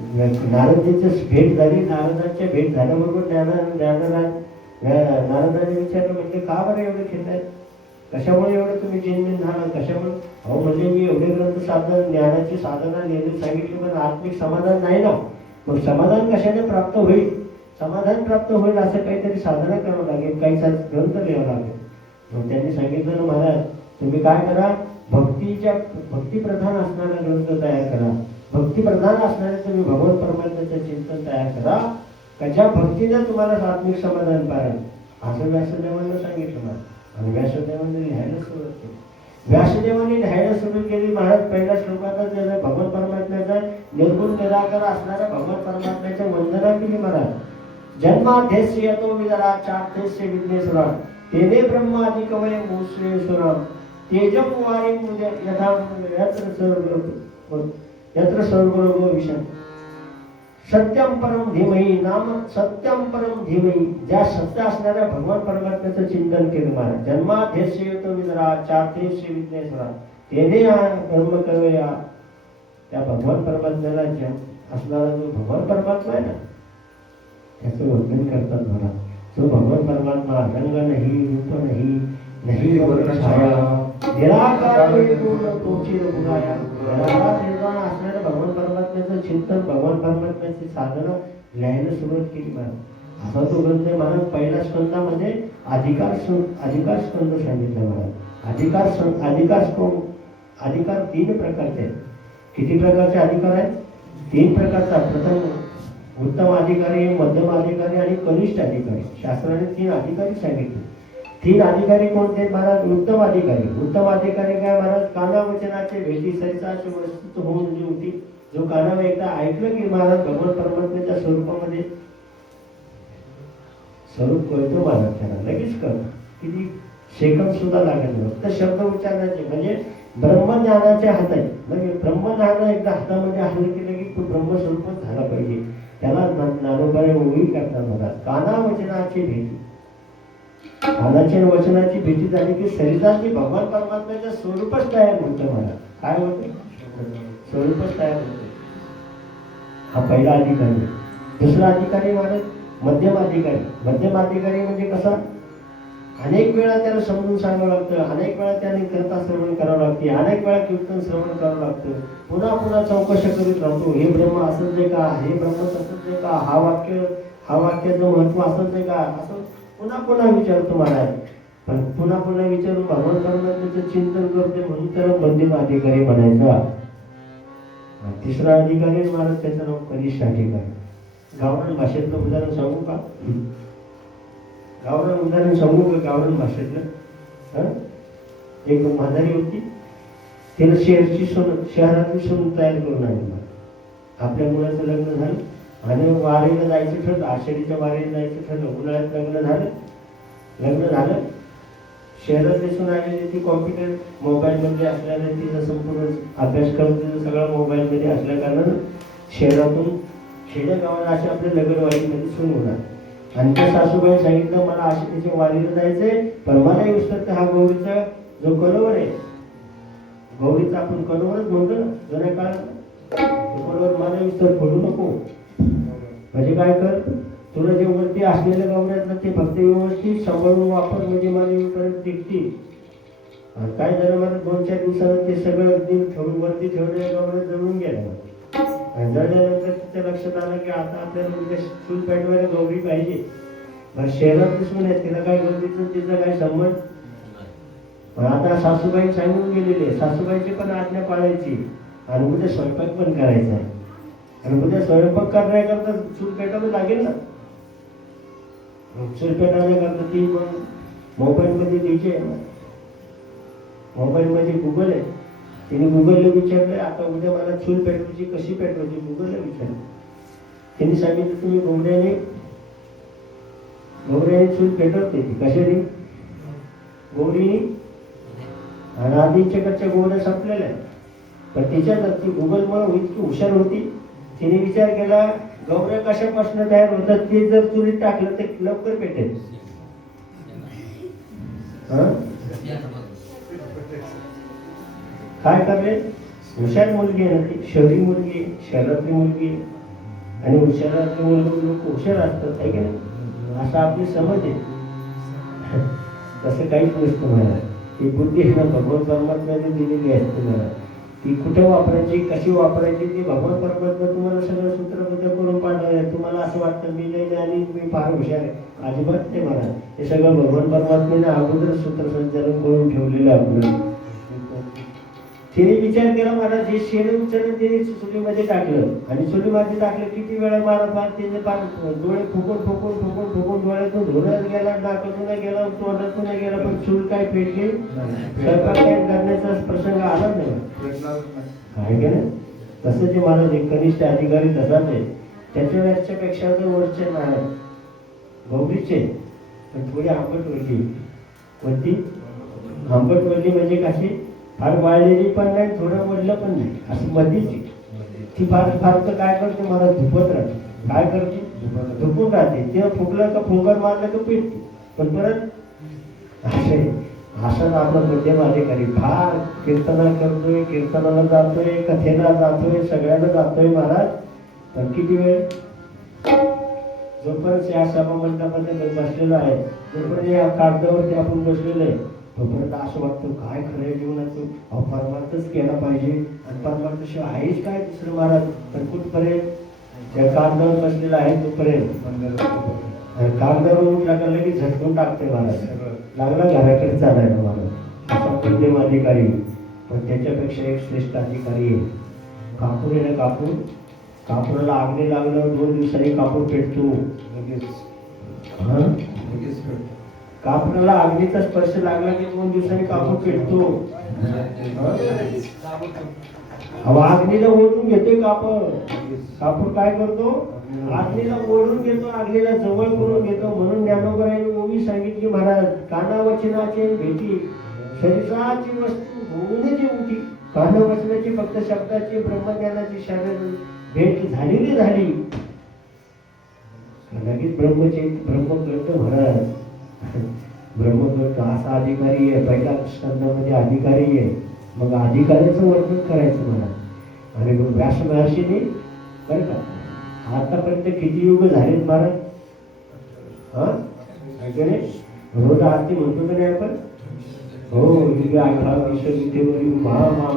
नारदीची भेट झाली. नारदांच्या भेट झाल्याबरोबर नारदाने विचारलं, म्हणजे का बरं एवढं खेळताय, कशामुळे एवढं तुम्ही जिनमिन झाला, कशामुळे? अहो म्हणजे मी एवढे ग्रंथ साधन ज्ञानाची साधना नेहमी सांगितली, पण आत्मिक समाधान नाही ना. मग समाधान कशाने प्राप्त होईल? समाधान प्राप्त होईल असं काहीतरी साधना करावं लागेल, काही ग्रंथ लिहावं लागेल. मग त्यांनी सांगितलं ना, महाराज तुम्ही काय करा, भक्तिप्रधान असणारा ग्रंथ तयार करा. भक्तिप्रधान असणारे तुम्ही भगवान परमात्म्याचं चिंतन तयार करा, कशा भक्तीने तुम्हाला आत्मिक समाधान पाहिजे असं व्यासदेवांना सांगितलं मला. आणि व्यासदेवांनी लिहायला सुरुवात केली. व्यासदेवांनी लिहायला सुरू केली. महाराज पहिल्या श्लोकातच भगवान परमात्म्याचा निर्गुण निराकार असणाऱ्या भगवान परमात्म्याच्या वंदना केली महाराज. जन्माध्यस्य यतो विदरा चार्थस्य विघ्नेश्वरा तेने ब्रह्मादि कवये भूश्रेश्वरा तेजम वारी यथा यत्र सर्वरोगो विषम सत्यम परम धीमही नाम सत्यम परम धीमही. ज्या सत्य असणाऱ्या भगवान परमात्म्याचं चिंतन केलं महाराज. जन्माध्यस्य यतो विदरा चार्थस्य विघ्नेश्वरा तेने ब्रह्म कवया. त्या भगवान परमात्म्याला असणारा जो भगवान परमात्मा आहे ना, त्याचं वर्णन करतात महाराज. जो भगवान परमात्मा रंग नाही, रूप नाही, नाही छाया, निराकार पूर्ण तोची रघुराया. निराकार निर्वाण असणाऱ्या भगवान परमात्म्याचं चिंतन, भगवान परमात्म्याची साधना लिहायला सुरुवात केली महाराज. असा तो ग्रंथ महाराज. पहिल्या स्कंदामध्ये अधिकार स्कंद सांगितलं महाराज. अधिकार 3 प्रकारचे आहेत. किती प्रकारचे अधिकार आहेत? 3 प्रकारचा. प्रथम उत्तम अधिकारी, मध्यम अधिकारी आणि कनिष्ठ अधिकारी. शास्त्राने 3 अधिकारी सांगितले. 3 अधिकारी कोणते महाराज? उत्तम अधिकारी काय महाराज? कानावचनाचे भेटी सरिताची वस्तू होऊन जी होती, जो कानावर एकदा ऐकलं की महाराज भगवान परमात्म्याच्या स्वरूपामध्ये स्वरूप कळतो महाराज, त्याला लगेच कळतं. किती सेकंद सुद्धा लागत नाही, फक्त शब्द उच्चारण्याचे. म्हणजे ब्रह्मज्ञानाचे हात आहे. म्हणजे ब्रह्मज्ञान एकदा हातामध्ये आलं की लगेच तो ब्रह्मस्वरूपच झाला पाहिजे. त्याला ज्ञानोबाई ओळी करतात महाराज. कानावचनाची भेटी, कानाच्या वचनाची भेटी झाली की शरीराची भगवान परमात्म्याचं स्वरूपच तयार होतं महाराज. काय होतं? स्वरूपच तयार होतं. हा पहिला अधिकारी. दुसरा अधिकारी महाराज मध्यम अधिकारी म्हणजे कसा? अनेक वेळा त्याला समजून सांगावं लागतं, अनेक वेळा त्याने कथा श्रवण करावं लागते, अनेक वेळा कीर्तन श्रवण करावं लागतं, पुन्हा पुन्हा चौकशा करीत राहतो. हे ब्रह्म असंच आहे का? हे ब्रह्म तसंच आहे का? हा वाक्याचं महत्व असंच आहे का? असं पुन्हा पुन्हा विचारतो महाराज. पण पुन्हा पुन्हा विचारून भगवान परमात्म्याचं चिंतन करते म्हणून त्याला मध्यम अधिकारी म्हणायचा. तिसरा अधिकारी महाराज त्याचं नाव कनिष्ठ अधिकारी. गावरान भाषेतलं उदाहरण सांगू का? गावरान भाषेतलं. एक म्हातारी होती, तिला शहरातली सून तयार करून आणली. आपल्या मुलाचं लग्न झालं आणि वारीला जायचं ठरलं, आषाढीच्या वारीला जायचं ठरलं. उन्हाळ्यात लग्न झालं. शहरात दिसून आलेली ती कॉम्प्युटर मोबाईलमध्ये असल्याने तिचा संपूर्ण अभ्यासक्रम सगळा मोबाईलमध्ये असल्या कारणानं शहरातून खेडेगावाला असे आपल्या लगनवाडीमध्ये सून होणार. आणि त्या सासूबाई सांगितलं, मला आषाढीच्या वारीला जायचंय, पण मला विसरत हा गौरीचा जो कलवर आहे, गौरीचा आपण कलवरच म्हणतो ना जुन्या काळात, कलवर मला विसर फोडू नको. म्हणजे काय कर, तुला जे वरती असलेल्या गौऱ्यातलं ते फक्त व्यवस्थित सांभाळून वापर, म्हणजे मला येऊपर्यंत टिकतील. काय झालं मला 2-4 दिवसानं ते सगळं अगदी ठेवून वरती ठेवलेल्या गौऱ्या जळून गेल्या. आणि जळल्यानंतर तिच्या लक्षात आलं की आता आपल्याला उद्या चूल पेटवायला गौरी पाहिजे. शहरात दिसून येत, तिला काय गौरीचं तिचा काय संबंध. पण आता सासूबाई सांगून गेलेली, सासूबाईची पण आज्ञा पाळायची आणि उद्या स्वयंपाक पण करायचा आहे. आणि उद्या स्वयंपाक करण्याकरता चूल पेटावं लागेल ना. चूल पेटवण्याकरता ती मग मोबाईलमध्ये डीजे आहे, मोबाईलमध्ये गुगल आहे. तिने गुगलला विचारलं, आता उद्या मला चूल पेटवायची, कशी पेटवायची, गुगलला विचारलं. त्यांनी सांगितलं तुम्ही घोंगड्याने चूल पेटवते. कशाने? गौरीने. आणि आधीच्याकडच्या गोवऱ्या संपलेल्या आहेत. पण तिच्यात ती गुगलमुळे इतकी हुशार होती, तिने विचार केला गौऱ्या कशापासून तयार होतात, ते जर चुलीत टाकलं तर लवकर पेटेल. काय करले? हुशार मुलगी आहे ना ती, शहरी मुलगी, शहरातली मुलगी. आणि हुशाराचे मुलं लोक हुशार असतात आहे की नाही, असं आपली समज आहे. तसं काहीच नसतं मला. ही बुद्धी आहे ना भगवान परमात्म्याने दिलेली असते मला. ती कुठे वापरायची, कशी वापरायची, ती भगवान परमात्मा तुम्हाला सगळं सूत्रबद्ध करून पाठवलं. तुम्हाला असं वाटतं मी नाही आणि मी फार हुशार आहे, अजिबात नाही मला. हे सगळं भगवान परमात्म्याने अगोदर सूत्रसंचालन करून ठेवलेलं आपलं. तिने विचार केला महाराज हे शेण उचलून तिने चुलीमध्ये टाकलं आणि चुलीमध्ये टाकलं. किती वेळा महाराज तिने डोळे फुकून फुकून फुकून फुकून डोळ्यातून धुरच गेला, नाकातून गेला, तोंडातून गेला, पण चूल काय पेटली, स्वयंपाक काय करण्याचा प्रसंग आला नाही. काय केलं तसं जे महाराज एक कनिष्ठ अधिकारी तसाच आहे. त्याच्या व्याच्यापेक्षा तर वरचे नाही गौरीचे, पण थोडी आंबट वरली. कोणती आंबट वरली म्हणजे कशी, फार वाळलेली पण नाही, थोडं वडलं पण नाही, अशी मधीची. ती फार फार तर काय करते मला धुपत राहते. काय करते, धुपून राहते. तेव्हा फुगलं का फुंकर मारलं का पेटते. पण परत असे असंच आपला मध्यम अधिकारी फार कीर्तना करतोय, कीर्तनाला जातोय, कथेला जातोय, सगळ्याला जातोय महाराज. पण किती वेळ, जोपर्यंत या सभा मंडपामध्ये बसलेलो आहे, जोपर्यंत या कागदावरती आपण बसलेलो आहे, तोपर्यंत असं वाटतं काय खरं जीवनाचं, अहो परमार्थच केला पाहिजे. आणि परमार्थशिवाय आहेच काय दुसरं महाराज. पण कुठपर्यंत त्या कागदावर बसलेला आहे तोपर्यंत. कागदावर उठला का लगेच झटकून टाकते महाराज, लागला घराकडे चालायला महाराज. असा मध्यम अधिकारी. पण त्याच्यापेक्षा एक श्रेष्ठ अधिकारी आहे. कापूर आहे ना, कापूर, कापुराला आगने लागल्यावर 2 दिवसांनी कापूर पेटतो लगेच. कापडाला अग्नीचा स्पर्श लागला की 2 दिवसांनी कापूर पेटतो. अग्नीला ओढून घेतोय कापूर. कापूर काय करतो, अग्नीला ओढून घेतो, अग्नीला जवळ करून घेतो. म्हणून ज्ञानोबरायांनी ओवी सांगितली महाराज, कानावचनाची भेटी शरीराची वस्तू होऊन उठी. कानावचनाची फक्त शब्दाची ब्रह्मज्ञानाची शरीर भेट झालेली झाली लगेच ब्रह्म कळतं महाराज. ब्रह्म कळतं. असा अधिकारी आहे, पहिल्या स्कंदामध्ये अधिकारी आहे. मग अधिकाऱ्याचं वर्णन करायचं मला. आणि व्यास महर्षीने बरं का आतापर्यंत किती युग झालेत महाराज. रोज आरती म्हणतो का नाही आपण, हो 18 विश्वविद्येवरी मामा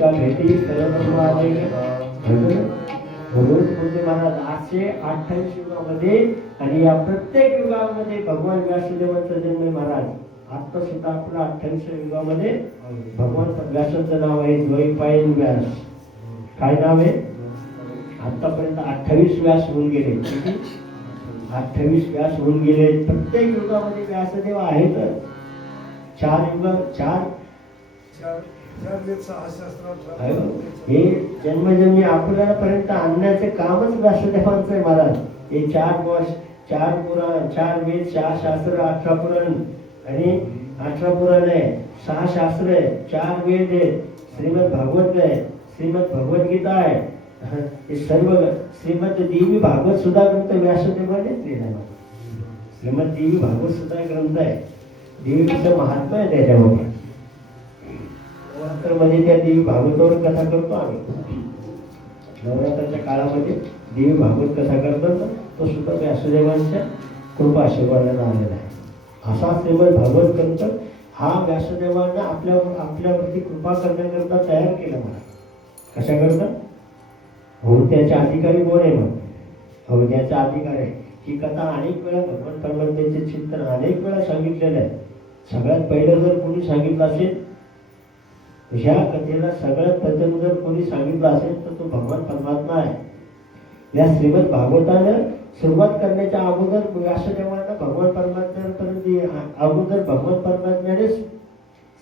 का भेटी रोज म्हणजे महाराज 828 युगामध्ये. आणि या प्रत्येक युगामध्ये भगवान व्यासदेवांचा जन्म महाराज. आता सुद्धा आपला 28व्या युगामध्ये भगवान व्यासाचं नाव आहे द्वैपायन व्यास. काय नाव आहे, आतापर्यंत 28 व्यास होऊन गेले. 28 व्यास होऊन गेले. प्रत्येक युगामध्ये व्यासदेव आहेत. 4 युग, 4 हे जन्मजन्मी आपल्यापर्यंत आणण्याचे कामच व्यासदेवांचं आहे महाराज. हे 4 वर्ष, 4 पुराण, 4 वेद, 6 शास्त्र, 18 पुराण आणि 18 पुराण आहे, 6 शास्त्र आहे, 4 वेद आहे, श्रीमद भागवत आहे, श्रीमद भगवद्गीता आहे. हे सर्व श्रीमद देवी भागवत सुद्धा ग्रंथ व्यासदेवानेच लिहिला. श्रीमद देवी भागवत सुद्धा ग्रंथ आहे. देवीचं महात्मा आहे त्याच्यावर. मध्ये त्या देवी भागवतावर कथा करतो आम्ही. नवरात्राच्या काळामध्ये देवी भागवत कथा करतात, तो सुद्धा व्यासदेवांच्या कृपा आशीर्वादाने आलेला आहे. असा श्रीमद भागवत ग्रंथ हा व्यासदेवांना आपल्यावरती कृपा करण्याकरता तयार केला मला. कशा करता, त्याच्या अधिकारी कोण आहे मग, त्याचा अधिकारी आहे. ही कथा अनेक वेळा भगवान परमात्म्याचे चिंतन अनेक वेळा सांगितलेलं आहे. सगळ्यात पहिलं जर कोणी सांगितलं असेल, ह्या कथेला सगळ्यात प्रथम जर कोणी सांगितलं असेल तर तो भगवान परमात्मा आहे. या श्रीमद भागवतानं सुरुवात करण्याच्या अगोदर व्यासदेवांना भगवान परमात्म्यापर्यंत अगोदर भगवान परमात्म्यानेच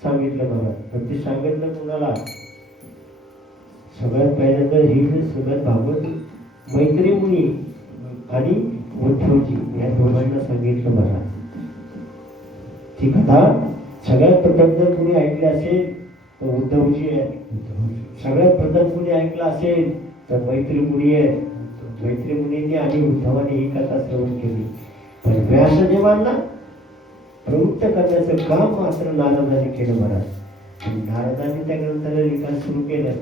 सांगितलं मला. पण ते सांगितलं कुणाला, सगळ्यात पहिल्यांदा ही श्रीमद भागवत मैत्री मुनी आणि उद्धवजी या दोघांना सांगितलं मला. ती कथा सगळ्यात प्रथम जर कोणी ऐकली असेल तर उद्धवजी आहे. सगळ्यात प्रथम कोणी ऐकलं असेल तर मैत्री मुनी आहे. मैत्री मुनींनी आणि उद्धवाने ही कथा श्रवण केली. पण व्यासदेवांना प्रवृत्त करण्याचं काम मात्र नारदाने केलं महाराज. नारदाने त्या ग्रंथाला लिखाण सुरू केलं.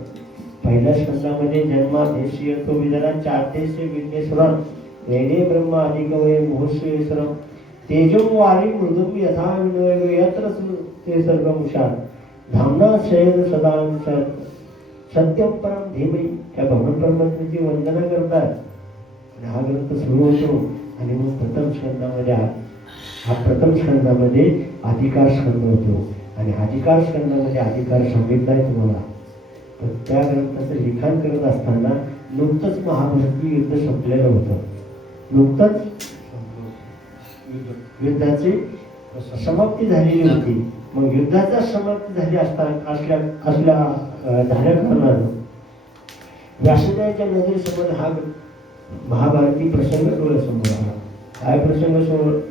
पहिल्या स्कंदामध्ये जन्मादेशीय तो विदरा चारदेशे विघ्नेश्वरम वेदे ब्रह्म अधिकवये मोहस्वेश्वरम तेजो वारी मृदुम यथा विनय यत्र ते सर्गमुषार धामना शयन सदा सत्यम परम धीमई. त्या भगवान परमात्म्याची वंदना करतात आणि हा ग्रंथ सुरू होतो. आणि मग प्रथम स्कंदामध्ये हा प्रथम स्कंदामध्ये अधिकार स्कंद होतो आणि अधिकार स्कंदामध्ये अधिकार सांगितलाय तुम्हाला. तर त्या ग्रंथाचं लिखाण करत असताना नुकतंच महाभारती युद्ध संपलेलं होतं. नुकतंच युद्धाची समाप्ती झालेली होती. मग युद्धाचा समाप्ती झाली असल्या झाल्या कारणानं व्यासदेवाच्या नजरेसमोर हा महाभारती प्रसंग डोळ्यासमोर आला. काय प्रसंग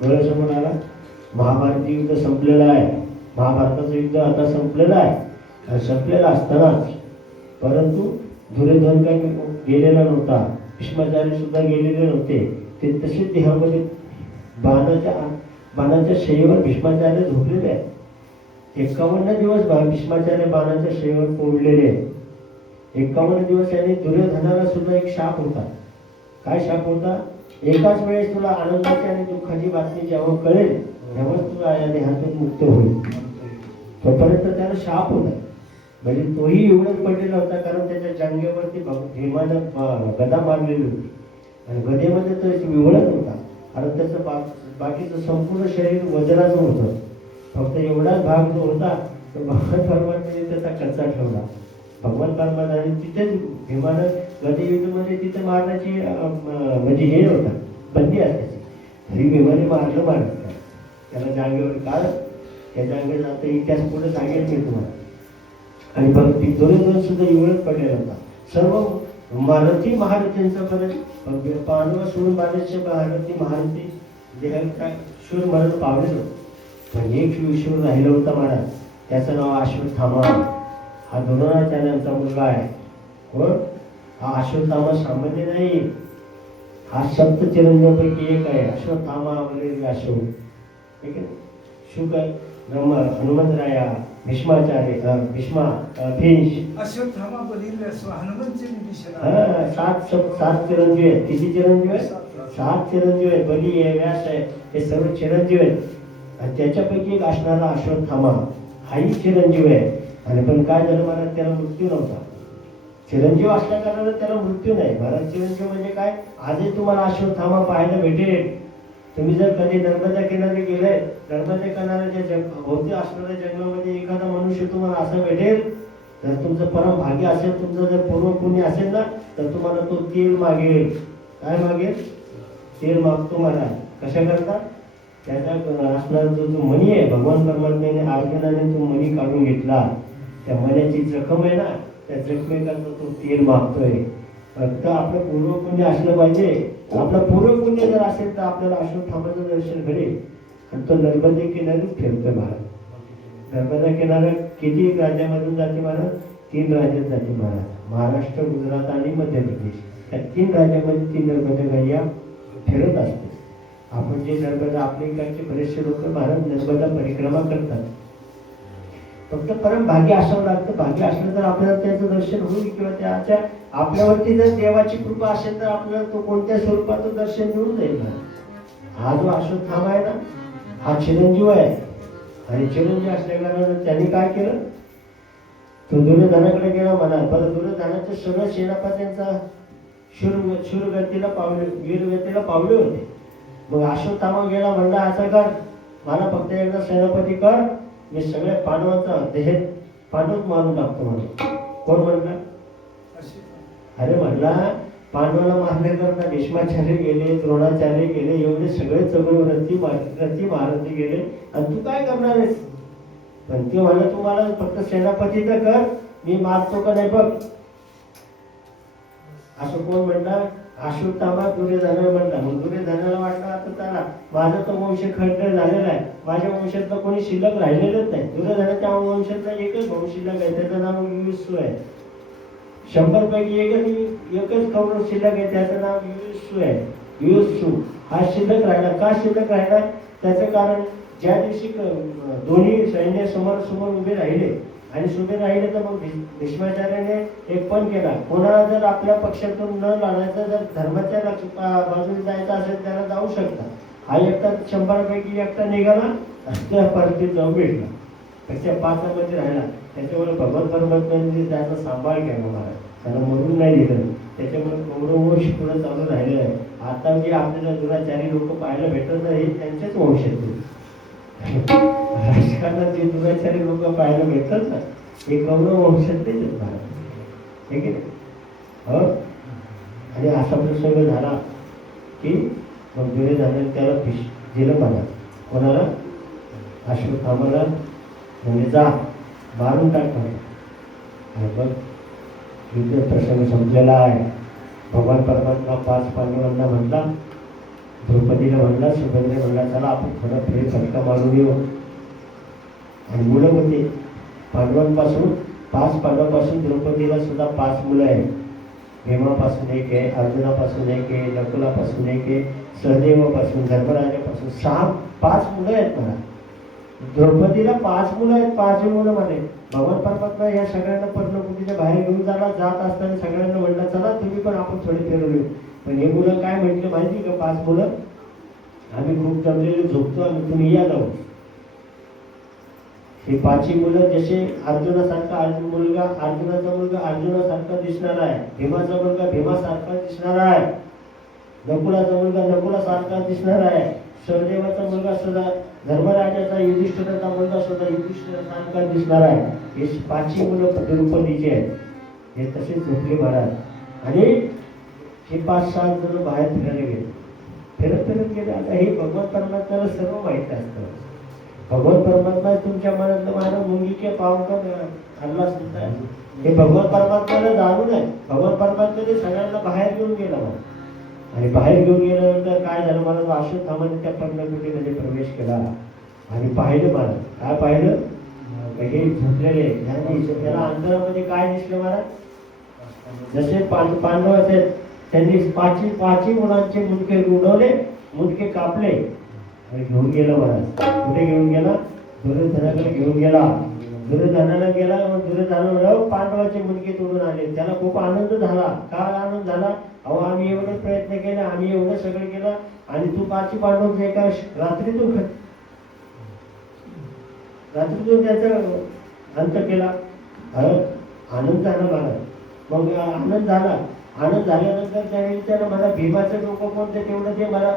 डोळ्यासमोर आला? महाभारती युद्ध संपलेलं आहे. महाभारताचं युद्ध आता संपलेलं आहे. संपलेलं असतानाच परंतु दुर्योधन काही गेलेला नव्हता. भीष्माचार्य सुद्धा गेलेले नव्हते. ते तसेच देहामध्ये बाणाच्या शयेवर भीष्माचार्य झोपलेले आहेत. 51 दिवस भीष्माचार्य बाणाच्या शयेवर पोळलेले आहेत. 51 दिवस यांनी दुर्योधनाला सुद्धा एक शाप होता. काय शाप होता? एकाच वेळेस तुला आनंदाची आणि दुःखाची बातमी जेव्हा कळेल तेव्हा तुला या देहातून मुक्त होईल. तोपर्यंत त्याला शाप होता. म्हणजे तोही एवढंच पडलेला होता कारण त्याच्या जांघेवरती भीमानं गदा मारलेली होती आणि गदेमध्ये तो विवळत होता. कारण त्याचं बाकीचं संपूर्ण शरीर वजनाचं होतं. फक्त एवढाच भाग जो होता तो भगवान परमात्म्याने त्याचा कच्चा ठेवला. भगवान परमात्म्याने तिथेच भीमानं गदेयुद्धमध्ये तिथे मारण्याची म्हणजे हे होता, बंदी असायची. तरी भीमाने मारलं त्याला जागेवर. काळ त्या जागेवर आता इतिहास पुढे सांगेल मी तुम्हाला. आणि बघ ती दोन सुद्धा एवढंच पडलेला होता. सर्व महारथी महारथींचा परत पांडव सोडून बालेचे महारथी महारथी देहांचा शूर मरण पावलेलं होतं. पण एक शूर राहिला होता महाराज. त्याचं नाव अश्वत्थामा. हा द्रोणाचार्यांचा मुलगा आहे. कोण? हा अश्वत्थामा सामान्य नाही. हा सप्त चिरंजीवांपैकी एक आहे. अश्वत्थामा वगैरे अशोक ठीक आहे. शुक ब्रह्म हनुमंतराया भीष्माचार्य भीष्मा भीष अश्वत्थामा बलीर हनुमंतचे सात चिरंजीव आहेत. किती चिरंजीव आहेत? 7 चिरंजीव आहेत. बली आहे, व्यास आहे, हे सर्व चिरंजीव आहेत. आणि त्याच्यापैकी एक असणारा अश्वत्थामा हाही चिरंजीव आहे. आणि पण काय झालं महाराज? त्याला मृत्यू नव्हता. चिरंजीव असल्या कारणानं त्याला मृत्यू नाही. महाराज चिरंजीव म्हणजे काय? आजही तुम्हाला अश्वत्थामा पाहायला भेटेल. तुम्ही जर कधी नर्मदा किनारी गेले, नर्मदा किनाऱ्याच्या भोवती असणाऱ्या जंगलामध्ये एखादा मनुष्य तुम्हाला असं भेटेल. जर तुमचं परम भाग्य असेल, तुमचं जर पूर्व पुण्य असेल ना, तर तुम्हाला तो तेल मागेल. काय मागेल? तेल मागतो महाराज. कशा करता? त्याचा असणारा जो मणी आहे, भगवान परमात्म्याने अर्जुनाने तो मणी काढून घेतला. त्या मण्याची जखम आहे ना, त्या जखमेकरता तो तेल मागतोय. फक्त आपलं पूर्व पुण्य असलं पाहिजे. आपलं पूर्व पुण्य जर असेल तर आपल्याला अश्वत्थामाचं दर्शन घडेल. आणि तो नर्मदे किनारीच फिरतोय महाराज. नर्मदा किनारा किती राज्यामधून जाते महाराज? 3 राज्यात जाते महाराज. महाराष्ट्र, गुजरात आणि मध्य प्रदेश. या 3 राज्यामध्ये ती नर्मदा गैया फिरत असते. आपण जे नर्मदा आपल्या इकडचे बरेचसे लोक महाराज नर्मदा परिक्रमा करतात. फक्त परम भाग्य असावं लागतं. भाग्य असलं तर आपल्याला त्याचं दर्शन होईल किंवा त्याच्या आपल्यावरती जर देवाची कृपा असेल तर आपल्याला तो कोणत्या स्वरूपाचं दर्शन मिळून जाईल. हा जो अश्वत्थामा आहे ना, हा चिरंजीव आहे. आणि चिरंजीव असल्या कारणानं त्यांनी काय केलं? तो दुर्योधनाकडे गेला म्हणा. बरं, दुर्योधनाचे सगळं सेनापत्यांचा शूरगतीला पावले, वीरगतीला पावले होते. मग अश्वत्थामा गेला म्हणला, असं कर, मला फक्त एकदा सेनापती कर, मी सगळ्या पांडवांचा देह पांडवच मारून टाकतो म्हणतो. कोण म्हणला? अरे म्हणला, पांडवाला मारण्याकरता भीष्माचार्य गेले, द्रोणाचार्य गेले, एवढे सगळे चक्रवर्ती महारथी गेले, आणि तू काय करणार आहेस? पण ते म्हणलं, तुम्हाला फक्त सेनापती तर कर, मी मारतो का नाही बघ. असं कोण म्हणणार? अश्वत्थामा दुर्योधनाला म्हणला. मग दुर्योधनाला वाटलं, आता त्याला माझा तो वंश खंड झालेला आहे, माझ्या वंशातलं कोणी शिल्लक राहिलेलंच नाही. दुर्योधनाच्या वंशातला एकच भाऊ शिल्लक आहे, त्याचं नाव युयुत्सु आहे. 100 पैकी एकच कौरव शिल्लक आहे, त्याचं नाव युयुत्सु आहे. युयुत्सु हा शिल्लक राहिला. का शिल्लक राहिला? त्याचं कारण ज्या दिवशी दोन्ही सैन्य समोर उभे राहिले आणि सुबे राहिले तर मग भीष्माचार्याने एक पण केला, कोणाला जर आपल्या पक्षातून न लढायचं, जर धर्माच्या बाजूने जायचं असेल त्याला जाऊ शकता. हा एकटा 100पैकी एकटा निघाला त्या परतीत जाऊन भेटला, त्याच्या 5 मध्ये राहिला. त्याच्यामुळे भगवत परमात्म्यांनी त्याचा सांभाळ केला महाराज, त्याला मरून नाही दिलं. त्याच्यामुळे कौरववंश पुढे चालू राहिलेलं आहे. आता जे आपल्याला दुराचारी लोक पाहायला भेटत नाही हे त्यांचेच वंश आहेत. राजकारणात जे दुराचारी लोक पाहायला भेटतात ना हे कौरव वंशातलेच आहेत महाराज, हे की नाही? हो. आणि असा प्रसंग झाला की मग दुर्योधनाने त्याला दिलं मला, कोणाला? अश्वत्थामाला, म्हणजे जा मारून टाक म्हणे. आणि बघ युद्ध प्रसंग संपलेला आहे. भगवान परमात्मा 5 पांडवांना म्हटला, द्रौपदीला म्हणला, सुभद्रे म्हणला, चला आपण थोडा फेर फटका मारून येऊ. आणि मुलं होते पांडवांपासून, 5 पांडवांपासून द्रौपदीला सुद्धा 5 मुलं आहेत. भीमापासून एक आहे, अर्जुनापासून एक आहे, नकुलापासून एक आहे, सहदेवापासून, धर्मराजापासून 5 मुलं आहेत मला. द्रौपदीला 5 मुलं आहेत, 5 मुलं म्हणे. भगवान परमात्मा या सगळ्यांना पर्णकुटीच्या बाहेर घेऊन जात असताना सगळ्यांना म्हणलं, चला तुम्ही पण आपण थोडे फिरून येऊ. पण हे मुलं काय म्हटले माहिती का? 5 मुलं, आम्ही खूप जमलेले झोपतो आणि तुम्ही या जाऊ. हे 5 मुलं जसे अर्जुनासारखा अर्जुनाचा मुलगा अर्जुनासारखा दिसणार आहे, भीमाचा मुलगा भीमासारखा दिसणार आहे, नकुलाचा मुलगा नकुलासारखा दिसणार आहे, सहदेवाचा मुलगा सुद्धा, धर्मराजाचा युधिष्ठिराचा मुलगा सुद्धा युधिष्ठिरासारखा दिसणार आहे. हे 5 मुलं द्रौपदीचे आहेत. हे तसेच झोपले महाराज. आणि हे 5-6 जण बाहेर फिरायला गेले, फिरत गेले. आता हे भगवान परमात्म्याला सर्व माहिती असतं. भगवान परमात्मा तुमच्या मनातलं महाराज मुंगी के पाव का हल्ला सुद्धा हे भगवान परमात्म्याला जाणून आहे. भगवान परमात्म्याने सगळ्यांना बाहेर घेऊन गेला मला. आणि बाहेर घेऊन गेल्यानंतर काय झालं, मला अश्वत्थामाने त्या पर्णकुटीमध्ये प्रवेश केला आणि पाहिलं मला. काय पाहिलं? हे झोपलेले. त्याला अंतरामध्ये काय दिसलं मला? जसे पांडव आहेत त्यांनी 5 मुलांचे मुंडके उडवले, मुंडके कापले आणि घेऊन गेला महाराज. कुठे घेऊन गेला? दुर्योधनाकडे घेऊन गेला. दुर्योधनाला गेला, दुर्योधनाला पांडवाचे मुंडके तोडून आले. त्याला खूप आनंद झाला. काय आनंद झाला? अहो आम्ही एवढे प्रयत्न केले, आम्ही एवढं सगळं केलं आणि तू 5 पांडव एका रात्रीतून त्याचा अंत केला. आनंद झाला महाराज. मग आनंद झाल्यानंतर त्याने विचारलं, मला भीमाचं डोकं कोणतं तेवढं ते मला,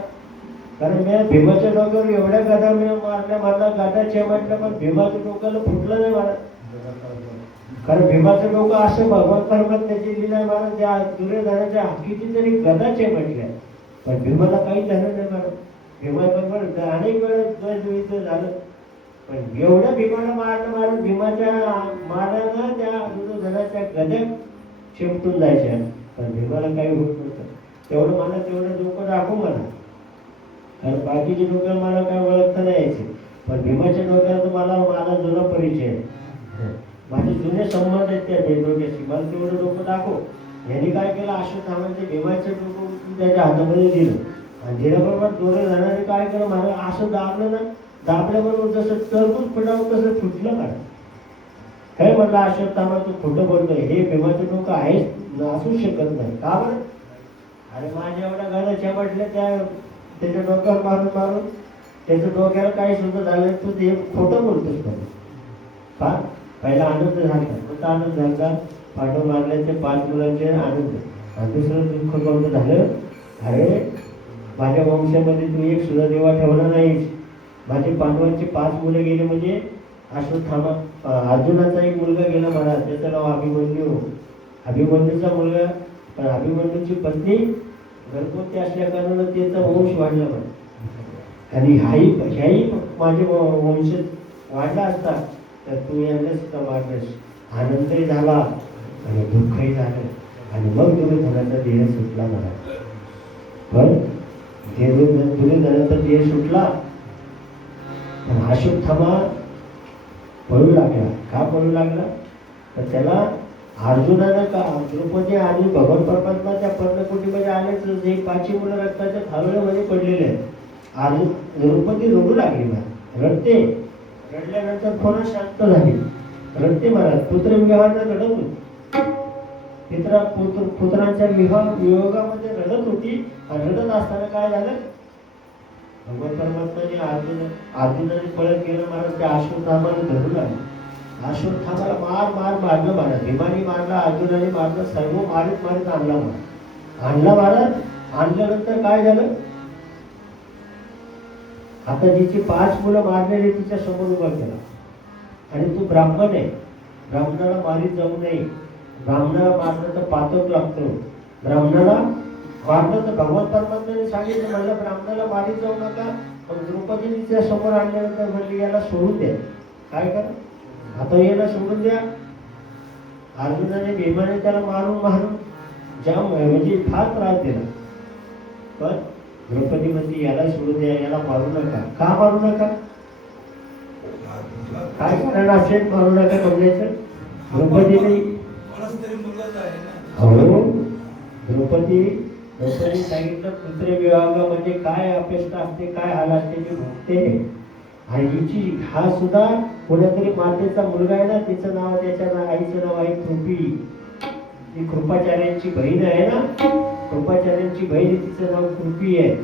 कारण मी भीमाच्या डोक्यावर एवढ्या गदा मी मारल्या, मला गदा चेमटल्या, पण भीमाच्या डोक्याला फुटलं नाही मला. कारण भीमाचं डोकं असं भगवान परमात्म्याची लीला आहे महाराज. त्या दुर्योधनाच्या हकीची तरी गदा चेमटल्या, पण भीमाला काही झालं नाही महाराज. भीमाबरोबर अनेक वेळेस द्वैत झालं, पण एवढ्या भीमाला मारलं महाराज. भीमाच्या मारानं त्या दुर्योधनाच्या गद्या चिमटून जायच्या, पण भीमाला काही होत नव्हतं. तेवढं डोकं दाखवू मला, कारण बाकीच्या डोक्याला मला काय ओळखता नाही यायचे, पण भीमाच्या डोक्याला मला जुना परिचय आहे. माझे जुने संबंध आहेत त्या डोक्याशी. मला तेवढं डोकं दाखव. यांनी काय केलं, अश्वत्थामाचे भीमाचे डोकं त्याच्या हातामध्ये दिलं आणि दिल्याबरोबर दुर्योधनाने काय केलं, मला असं दाबलं ना, दाबल्याबरोबर जसं टरबूज फुटावं तसं फुटलं का. काय म्हणलं, अश्वत्थामा तू खोटं बोलतोय, हे भीमाचं डोकं आहेच, असूच शकत नाही. का बरं? अरे माझ्या एवढ्या घराच्या म्हटल्या त्याच्या डोक्यावर मारून त्याच्या डोक्याला काही सुद्धा झालं, तू ते खोटं बोलतोस का. का पहिला आनंद झाला, कोणता आनंद झाला? पांडव मारल्याचे 5 मुलांचे आनंद. आणि दुसरं दुःख कोणतं झालं? अरे माझ्या वंशामध्ये तू एक सुद्धा देवा ठेवला नाहीस. माझे पांडवांचे 5 मुलं गेले, म्हणजे अश्वत्थामा अर्जुनाचा एक मुलगा गेला महाराज, त्याचं नाव अभिमन्यू. अभिमन्यूचा मुलगा, पण अभिमन्यूची पत्नी घरगुती असल्या कारणानं त्याचा वंश वाढला पाहिजे. आणि ह्याही माझे वंश वाढला असता तर तू यांनाच का वाढलंस. आनंदही झाला आणि दुःखही झालं. आणि मग दुर्योधनाचा देह सुटला मला. पण दुर्योधनाचा देह सुटला, पण अश्वत्थामा पळू लागला. का पळू लागला? तर त्याला अर्जुनानं का द्रौपदी आणि भगवान परमात्माच्या पर्णकुटीमध्ये आलेच, जे 5 मुलं रक्ताच्या थारोळ्यामध्ये पडलेले आहेत. द्रौपदी रडू लागली ना, रडते. रडल्यानंतर थोडं शांत झाली. रडते महाराज. पुत्रविवाहाने रडत होती. पुत्रांच्या वियोगामध्ये रडत होती. आणि रडत असताना काय झालं, भगवान परमात्माने अर्जुनाने पळत गेलं महाराज. त्या अश्वत्थामाला धरून आलं. अश्वत्थामाला मारलं महाराज. भीमाने मारला, अर्जुनाने मारलं, सर्व मारत आणला महाराज. आणल्यानंतर काय झालं, आता जिची 5 मुलं मारलेली तिच्या समोर उभा केला. आणि तू ब्राह्मण आहे, ब्राह्मणाला मारीत जाऊ नये. ब्राह्मणाला मारलं तर पातक लागतो. ब्राह्मणाला मारलं तर भगवान परमात्म्याने सांगितलं, म्हणलं ब्राह्मणाला मारीत जाऊ नका. पण द्रौपदीने तिच्या समोर आणल्यानंतर म्हणली याला सोडून द्या. काय करा आता, याला सोडून द्या. अर्जुनाने भीमाने त्याला मारून जाम म्हणजे फार त्रास दिला. पण द्रौपदी म्हणते याला सोडून द्या, याला मारू नका. का मारू नका, काय कारण असेल मारू नका म्हणण्याचं? द्रौपदीने द्रौपदी सांगितलं पुत्रविवाह म्हणजे काय अपेक्षा असते, काय हाल असते ते भोगते. आणि हिची हा सुद्धा कोणत्यातरी मातेचा मुलगा आहे ना, तिचं नाव, त्याच्या आईचं नाव आहे कृपी. ती कृपाचार्यांची बहीण आहे ना, कृपाचार्यांची बहीण, तिचं नाव कृपी आहे.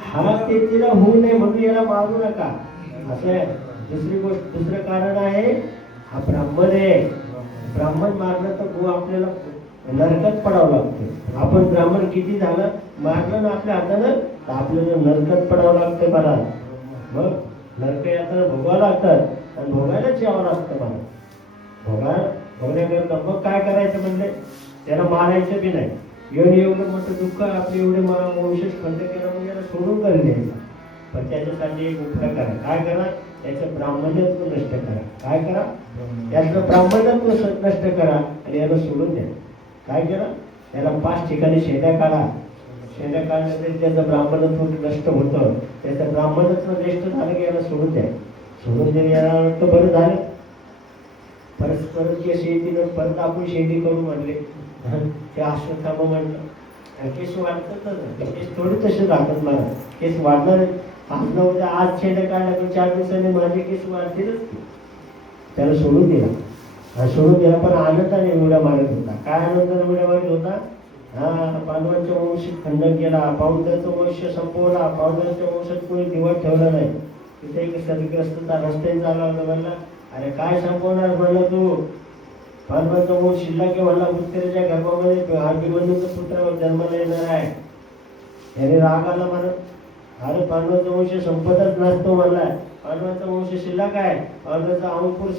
हा ते तिला होऊ नये म्हणून याला मारू नका असं आहे. दुसरं कारण आहे, हा ब्राह्मण आहे. ब्राह्मण मारलं तर आपल्याला नरकात पडावं लागतं. आपण ब्राह्मण किती झालं मारलं ना आपल्या हातानं तर आपल्याला नरकात पडावं लागतं मला. मग नरक यात्रा भोगावं लागतात आणि भोगायलाच यावं लागतं मला. भोगण्याकरता मग काय करायचं म्हणले, त्याला मारायचं बी नाही. एवढं मोठं दुःख आपले एवढे वंशज खंड केला म्हणजे याला सोडून कर द्यायचा. पण त्याच्यासाठी एक उपाय करा. काय करा, त्याचं ब्राह्मणत्व नष्ट करा. काय करा, त्याचं ब्राह्मणत्व नष्ट करा आणि याला सोडून द्या. काय करा, त्याला 5 ठिकाणी शेंड्या काढा. शेंड्या काढल्यानंतर त्याचं ब्राह्मणत्व नष्ट होतं. त्याचं ब्राह्मणत्व नष्ट झालं की याला सोडून द्या. सोडून द्या, याला तर बरं झालं. परत जे शेतीनं परत आपण शेती करू म्हणले, ते अश्वत्थामा म्हणलं. केस वाढतात, केस थोडे तसे राहतात मला. केस वाढणार आज न उद्या, आज शेंड्या काढल्या पण 4 दिवसांनी माझे केस वाढतीलच. त्याला सोडून दिला. सोडून दिला पण आनंदाने उड्या मारत होता. काय आनंदाने उड्या मारत होता, पांडवांच्या वंश खंडन केला, पांडवांचा वंश संपवला. पांडवांच्या वंशात कोणी दिवस ठेवला नाही. तिथे एक सदग्रस्तता रस्त्याने चालला होता. म्हणला अरे काय संपवणार म्हणलं तू, पांडवांचा वंश शिल्लक म्हणला. उत्तरेच्या गर्भामध्ये अभिमन्यूचा पुत्र जन्माला येणार आहे. याने राग आला म्हणत, अरे पांडवांचा वंश संपतच नसतो म्हणलाय. पांडवांचा वंश शिल्लक आहे, पांडवांचा अंकुर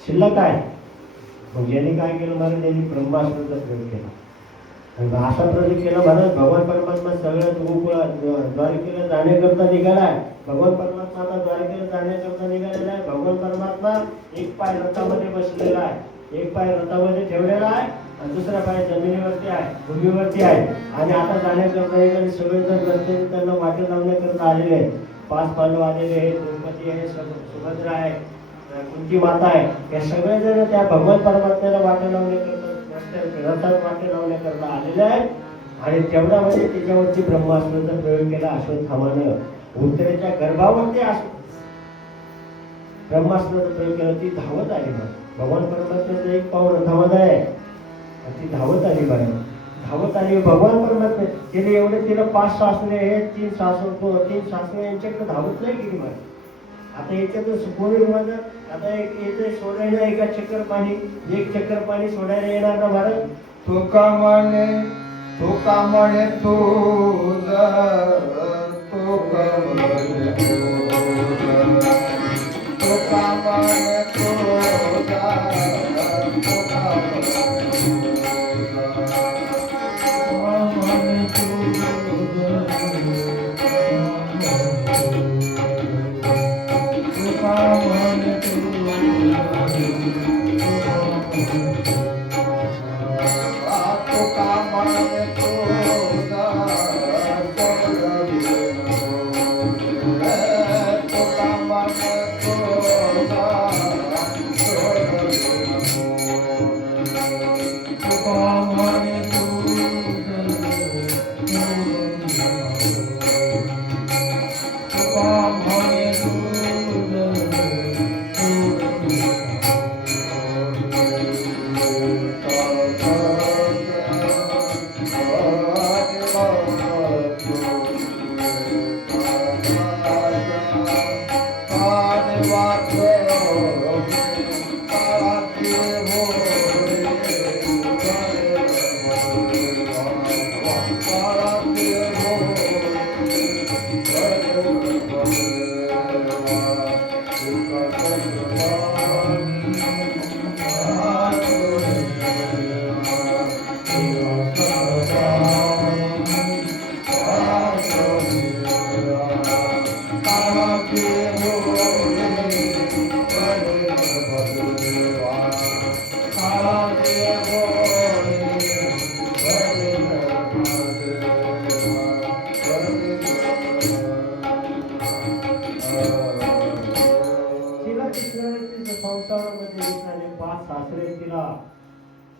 शिल्लक आहे. मग यांनी काय केलं महाराज, त्यांनी ब्रह्मास्त्राचा प्रयोग केला. आणि असा प्रयोग केला महाराज, भगवान परमात्मा सगळ्यात द्वारकेला जाण्याकरता निघालाय. भगवान परमात्मा आता द्वारकेला जाण्याकरता निघालेला आहे. भगवान परमात्मा एक पाय रथामध्ये बसलेला आहे, एक पाय रथामध्ये ठेवलेला आहे आणि दुसरा पाय जमिनीवरती आहे, भूमीवरती आहे. आणि आता जाण्याकरता निघाले. सगळेजण रस्त्याने त्यांना वाटे लावण्याकरता आलेले आहेत. 5 पांडव आलेले आहेत, द्रौपदी आहे, सुभद्रा आहे, कुंती माता आहे. या सगळे जण त्या भगवान परमात्म्याला वाटे लावण्याकरता, रथात वाटे लावण्याकरता आलेले आहेत. आणि तेवढ्यामध्ये त्याच्यावरती ब्रह्मास्त्राचा प्रयोग केला अश्वत्थामानं. उत्तरेच्या गर्भावरती ब्रह्मास्त्राचा प्रयोग केला. ती धावत आली बरं. भगवान परमात्म्याचं एक पाऊल रथामध्ये आहे आणि ती धावत आली बरं. धावत आली भगवान परमात्मा. तिने एवढे, तिला 5 सासरे आहेत, 3 सासरे यांच्याकडे धावत नाही गेली बरं. आता याच्यातच कोणी माझं आता येते सोडायला एका चक्कर पाणी, एक चक्कर पाणी सोडायला येणार ना भारत. तो कामाने तो कामाने तो तो कामाने तो कामाने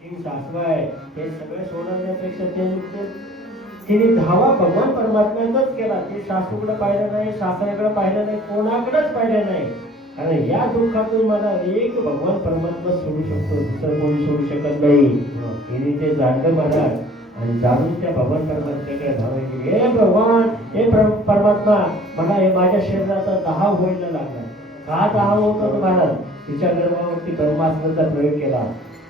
ती सासू आहे हे सगळं सोडवण्यापेक्षा तिने धावा भगवान परमात्म्याचाच केला. ते सासूकडे पाहिलं नाही, सासऱ्याकडे पाहिलं नाही, कोणाकडेच पाहिलं नाही. कारण या दुःखातून मला एक भगवान परमात्मा सोडू शकतो, दुसरं कोणी सोडू शकत नाही. तिने ते जाणलं महाराज आणि जाणून त्या भगवान परमात्म्याकडे धाव केली. हे भगवान, हे परमात्मा, मला हे माझ्या शरीराचा दाह व्हायला लागला. का दाह होत होता महाराज? तिच्या गर्भावरती ब्रह्मास्त्राचा प्रयोग केला.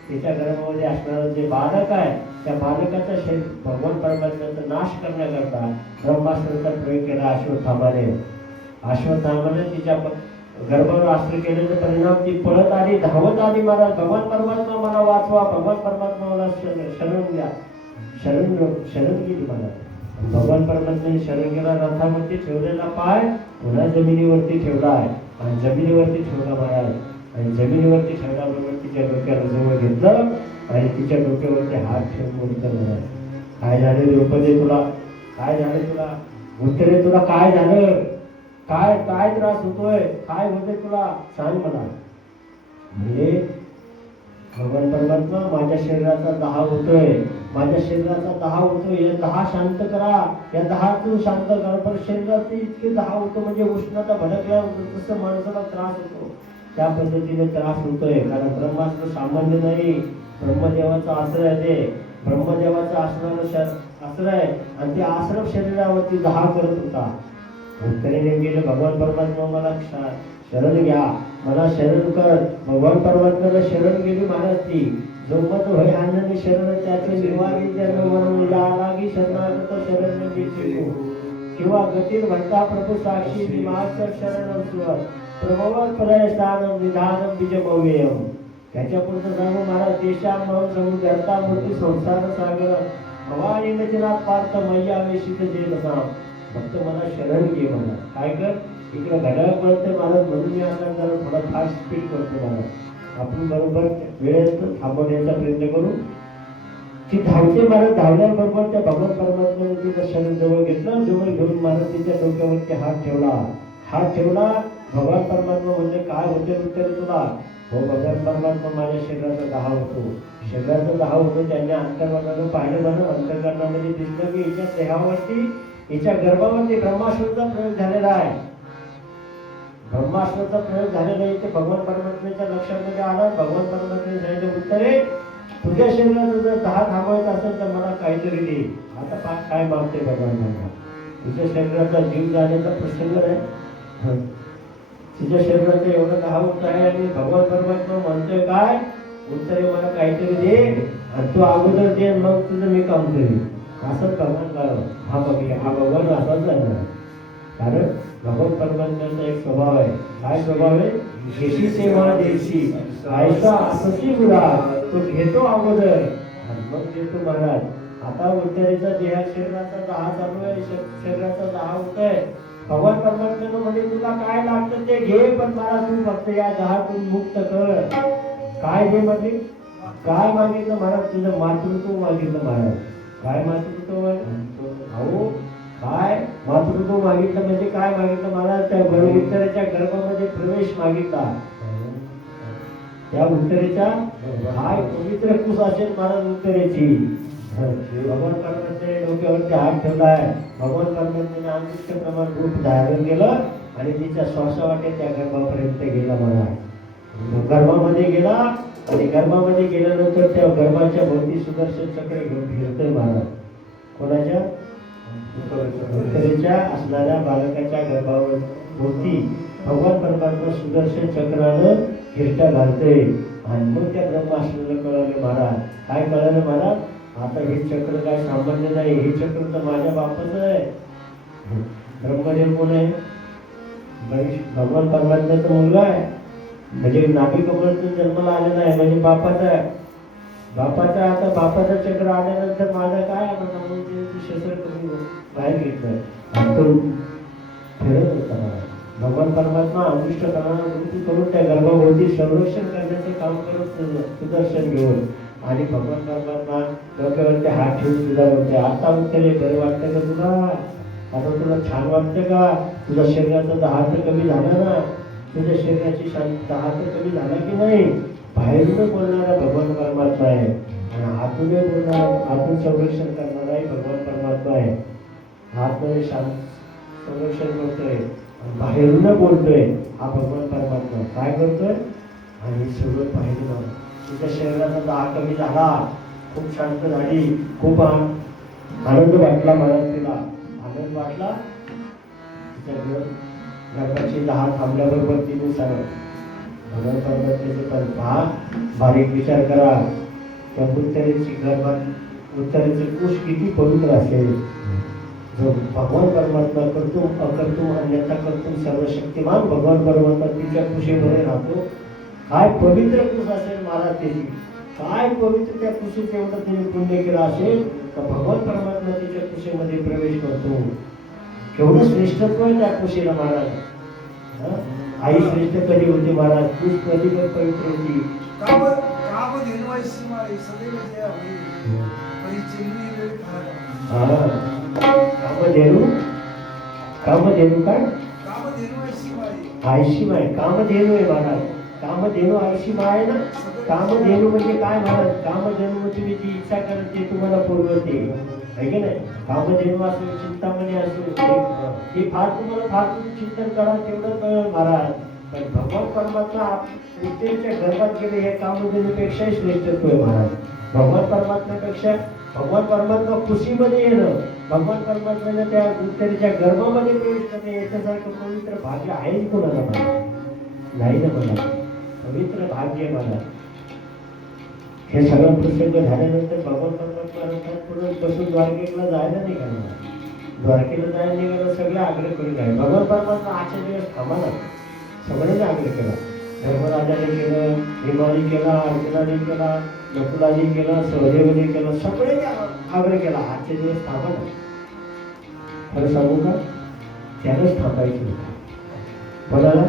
तिच्या गर्भामध्ये असणारं जे बालक आहे त्या बालकाचा शरीर भगवान परमात्म्याचा नाश करण्याकरता ब्रह्मास्त्राचा प्रयोग केला अश्वत्थामाने. अश्वत्थामाने तिच्या गर्भावर अस्त्र केल्याचा परिणाम ती पळत आली, धावत आली. मला भगवान परमात्मा मला वाचवा, भगवान परमात्मा मला शरण द्या. शरण गेली मला. भगवान परमात्म्याने शरण गेला. रथावरती ठेवलेला पाय पुन्हा जमिनीवरती ठेवला आहे आणि जमिनीवरती ठेवला महाराज. आणि जमिनीवरती ठेवल्याबरोबर तिच्या डोक्याला जवळ घेतलं आणि तिच्या डोक्यावरती हात ठेवून बोलतं म्हणाल, काय झालं द्रौपदी तुला? काय झालं तुला? उत्तरे तुला काय झालं? काय काय त्रास होतोय? काय होते तुला? सांग मला. म्हणजे भगवान परमात्मा, माझ्या शरीराचा दाह होतोय, माझ्या शरीराचा दाह होतोय, या दाह शांत करा, या दाहातून शांत करा. पण शरीराचे इतके दाह होतो म्हणजे उष्णता भडकल्या जसं माणसाला त्रास होतो त्या पद्धतीने त्रास होतोय. कारण ब्रह्मास्त्र सामान्य नाही, ब्रह्मदेवाचा आश्रय आहे. ते ब्रह्मदेवाचा आश्रय आणि ते आश्रम शरीरावरती दाह करत होता. उत्तरेने गेले, भगवान परमात्मा मला शरण घ्या, मला शरण कर. भगवान परमात्म्याला शरण गेली महाराज ती. जोमत होय अन्नने शरण त्याचे निवारी जन्म म्हणून या लागी शरणागत शरण घेतो किंवा गतीर म्हणता प्रभू साक्षी विमाचं शरण स्वर प्रभव प्रयस्थानम विधानम बीजमव्ययम. त्याच्या पुढचं सांगू महाराज, देशान म्हणून समुद्रता मूर्ती संसार सागर भवानी नजनात पार्थ मैया वेशित जे नसा. फक्त मला शरण घे मला. काय कर, इकडे घड्याळ पळते महाराज म्हणून मी आता जरा थोडा फास्ट स्पीड करतो महाराज. आपण बरोबर वेळेत थांबवण्याचा प्रयत्न करू. ती धावते महाराज. धावल्याबरोबर त्या भगवान परमात्म्याने तिचं शरण जवळ घेतलं. जवळ घेऊन महाराज तिच्या डोक्यावरती हात ठेवला. हात ठेवला. भगवान परमात्मा म्हणजे काय होते उत्तर तुला? हो भगवान परमात्मा, माझ्या शरीराचा दाह होतो. शरीराचा दाह होतो. त्यांनी अंतर्मनानं पाहिलं म्हणून अंतर्करणामध्ये दिसलं की हिच्या देहावरती, हिच्या गर्भावरती ब्रह्मास्त्राचा प्रयोग झालेला आहे. ब्रह्मास्त्राचा प्रयोग झालेला आहे. ते भगवान परमात्म्याच्या लक्षामध्ये आला. भगवान परमात्म्याने सांगितलं, उत्तरे तुझ्या शरीराचा जर दाह थांबवायचा असेल तर मला काहीतरी दे. आता पाक काय मागते भगवान म्हणतात, तुझ्या शरीराचा जीव जाण्याचा प्रसंग आहे. तुझ्या शरीराचं एवढं दाह होत आहे आणि भगवान परमात्मा म्हणतोय काय, उत्तरे मला काहीतरी दे आणि तू अगोदर दे, मग तुझं मी काम करेन. असंच भगवान हा भगवान असाच आहे. कारण भगवान परमात्म्याचा एक स्वभाव आहे. काय स्वभाव आहे? घेशी सेवा देशी ऐसा असशी गुरा. तो घेतो अगोदर आणि मग देतो महाराज. आता उत्तरेचा देहा शरीराचा दाह चालू आहे, शरीराचा दाह होतोय. भगवान परमात्म्यानं म्हणजे तुला काय लागतं ते घे, पण मला तू फक्त या दाहातून मुक्त कर. काय घे म्हणजे? काय मागितलं महाराज? तुझं मातृत्व मागितलं महाराज. काय मातृत्व? अहो काय मातृत्व मागितलं म्हणजे काय मागितलं महाराज? त्या उत्तरेच्या गर्भामध्ये प्रवेश मागितला. त्या उत्तरेच्या काय पवित्र कुस असेल महाराज उत्तरेची. भगवान परमात्म्याने डोक्यावरती हात ठेवलाय. भगवान परमात्म्याने अंगुष्ठ प्रमाण रूप धारण केलं आणि तिच्या श्वासावाटे त्या गर्भापर्यंत गेला महाराज. गर्भामध्ये गेला आणि गर्भामध्ये गेल्यानंतर त्या गर्भाच्या भोवती सुदर्शन चक्र घेऊन फिरतोय महाराज. कोणाच्या? उत्तरेच्या असणाऱ्या बालकाच्या गर्भावर भोवती भगवान परमात्मा सुदर्शन चक्रानं फिरता घालतोय. आणि मग त्या ब्रह्मास्त्राला कळाले महाराज. काय कळालं महाराज? आता हे चक्र काय सामान्य नाही, हे चक्र तर माझ्या बापाचं आहे. ब्रह्मदेव कोण आहे? भगवान परमात्म्याचा मुलगा आहे. म्हणजे नाभी कमळातून जन्माला आलेला आहे, म्हणजे बापाचा आहे. बापाचा आता बापाचा चक्र आल्यानंतर माझा काय शस्त्र करून बाहेर घेतलं फिरत होता महाराज. भगवान परमात्मा अंगुष्ठ वृत्ती करून त्या गर्भाभोवती संरक्षण करण्याचे काम करत सुदर्शन घेऊन. आणि भगवान परमात्मा डोक्यावरती हात ठेवून सुद्धा होते. आता उत्तरे बरं वाटतं का तुला? आता तुला छान वाटतं का? तुझ्या शरीराचा दाह तर कमी झाला ना? तुझ्या शरीराची दाह तर कमी झाला की नाही? बाहेरून बोलणारा भगवान परमात्मा आहे आणि आतून बोलणारा, आतून संरक्षण करणाराही भगवान परमात्मा आहे. आतमध्ये संरक्षण करतोय आणि बाहेरून बोलतोय हा भगवान परमात्मा. काय करतोय? आणि सगळं बाहेरून तुझ्या शरीराचा दाह कमी झाला, खूप शांत झाली, खूप आनंद वाटला, मला तिला आनंद वाटला. गर्भाची दाह थांबल्याबरोबर तिने सांगितलं भगवान परमात्म्याचे पण पहा, बारीक विचार करा, त्या उत्तरेची गर्भात उत्तरेचे कुश किती पवित्र असेल. जो भगवान परमात्मा करतो अकर्तुम अन्यथा कर्तुम सर्वशक्तिमान भगवान परमात्मा तिच्या कुशीमध्ये राहतो. काय पवित्र कुश असेल महाराज त्याची, काय पवित्र त्या कुशीत एवढं तिने पुण्य केलं असेल तर भगवान परमात्मा तिच्या कुशीमध्ये प्रवेश करतो. केवढं श्रेष्ठत्व आहे त्या कुशीला महाराज. आई श्रेष्ठ कधी होती महाराज, कुश कधी पवित्र होती. कामधेनू, कामधेनू काय? आयशी माय, कामधेनू आहे महाराज. कामधेनू आयशी माय आहे ना. कामधेनू म्हणजे काय महाराज? कामधेनू म्हणजे तुम्ही जी इच्छा करत ते तुम्हाला पुरवते, आहे की नाही? कामधेनू असो, चिंतामणी असो, हे फार तुम्हाला फार चिंतन करा तेवढं कळलं महाराज. पण भगवान परमात्मा उत्तरेच्या गर्भात गेले हे कामधेनूपेक्षाही श्रेष्ठत्व आहे महाराज. भगवान परमात्म्यापेक्षा भगवान परमात्मा खुशीमध्ये येणं, भगवान परमात्म्याने त्या उत्तरेच्या गर्भामध्ये प्रवेश करणे याच्यासारखं पवित्र भाग्य आहे कोणाला नाही ना मला. पवित्र भाग्य मला. हे सगळं प्रसंग झाल्यानंतर भगवान परमात्मा रथात पुढे बसून द्वारकेला जायला निघाला. द्वारकेला जायला निघाला, सगळे आग्रह करून आहे भगवान परमात्मा आजच्या दिवस थांबाला. सगळ्यांनी आग्रह केला. धर्मराजाने केलं, भीमाने केला, अर्जुनाने केला, नकुलाने केला, सहदेवने केला, सगळे आग्रह केला आजच्या दिवस थांबाला. खरं सांगू का? त्यानंच थांबायचं होतं. कोणाला?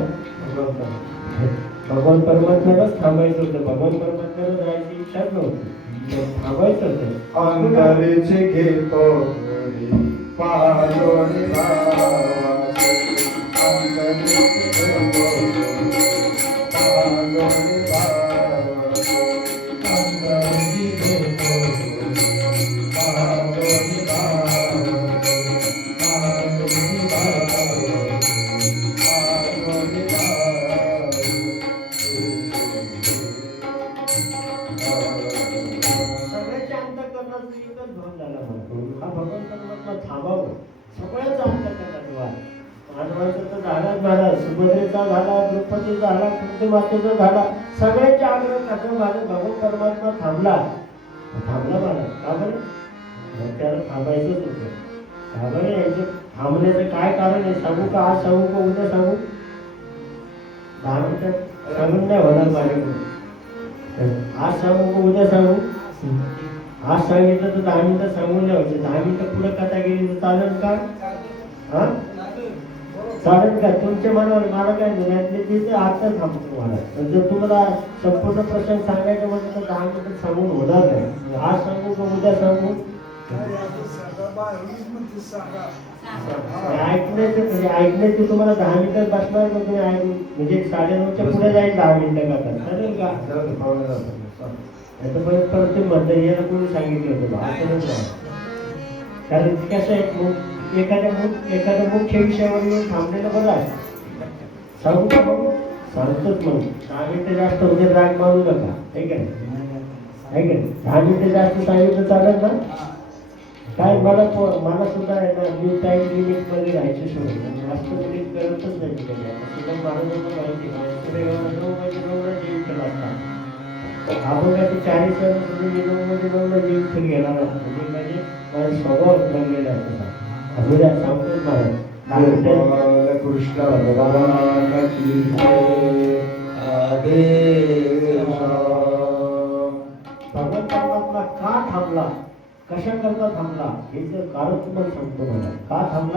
भगवान परमात्म्यालाच थांबायचं होतं. भगवान परमात्म्याला जायची इच्छाच नव्हती, थांबायचं होतं. अंतरेचे घेतो पालोने भावाचे, अंतरेचे घेतो पालोने भावाचे, अंतरेचे घेतो पालोने भावाचे, पालोने भावाचे, पालोने भावाचे. सगळ्याच्या अंतःकरणाचं एकच भाव झाला म्हणतो हा भगवान परमात्मा थांबावं. सगळ्याच अंतःकरणात वाद. मानवाचा तर झालाच महाराज, सुभद्रेचा झाला, द्रौपदीचा झाला, कुंतीमातेचा झाला, सगळ्यांच्या आग्रह खातं महाराज भगवान परमात्मा थांबला. थांबला महाराज. का बरं? मग त्याला थांबायचंच होतं. का बरं? याचं थांबण्याचं काय कारण आहे सांगू का? आज सांगू का उद्या सांगू? 10 मिनिटात सांगून नाही होणार माझ्याकडून. आज सांगू का उद्या सांगू? आज सांगितलं तर 10 मिनिटं सांगून द्यायचं. 10 मिनिटं पुढे कथा गेली तर चालेल का? हा चालेल का? तुमच्या मनावर. मला काय नाही तिथे आता थांबतो मला. जर तुम्हाला संपूर्ण प्रसंग सांगायचं म्हटलं तर 10 मिनिटं सांगून होणार नाही. आज सांगू का उद्या सांगू? ऐकण्याचं म्हणजे ऐकण्याचं तुम्हाला 10 मिनिटं बसणार का तुम्ही ऐकून? म्हणजे 9:30च्या पुढे जाईल 10 मिनिटं का? चालेल का? परत तुम्ही म्हणता याला कोणी सांगितलं होतं असं नाही. कारण कसं आहे, एखाद्या मुख्य विषयावर येऊन थांबलेलं बरं आहे. सांगू का बघू? सांगतोच मग. 10 मिनिटं जास्त म्हणजे राग मानू नका, आहे का नाही? 10 मिनिटं जास्त सांगितलं चालेल ना? काय मला सुद्धा आहे ना, मी टाईम लिमिट मध्ये राहायचं सोडून जास्त लिमिट करतच नाही कधी. तुला महाराजांना माहिती आहे 9 जीव केला असता. आपण काय ते 40 वर्षांपूर्वी 9 जीव ठेवून गेला म्हणजे माझा स्वभाव बनलेला आहे तसा. अजून सांगतोच महाराज कृष्ण भगवानाची भगवान परमात्मा का थांबला, कशा करता थांबला हे जर कारण तुम्हाला सांगतो मला. का थांबला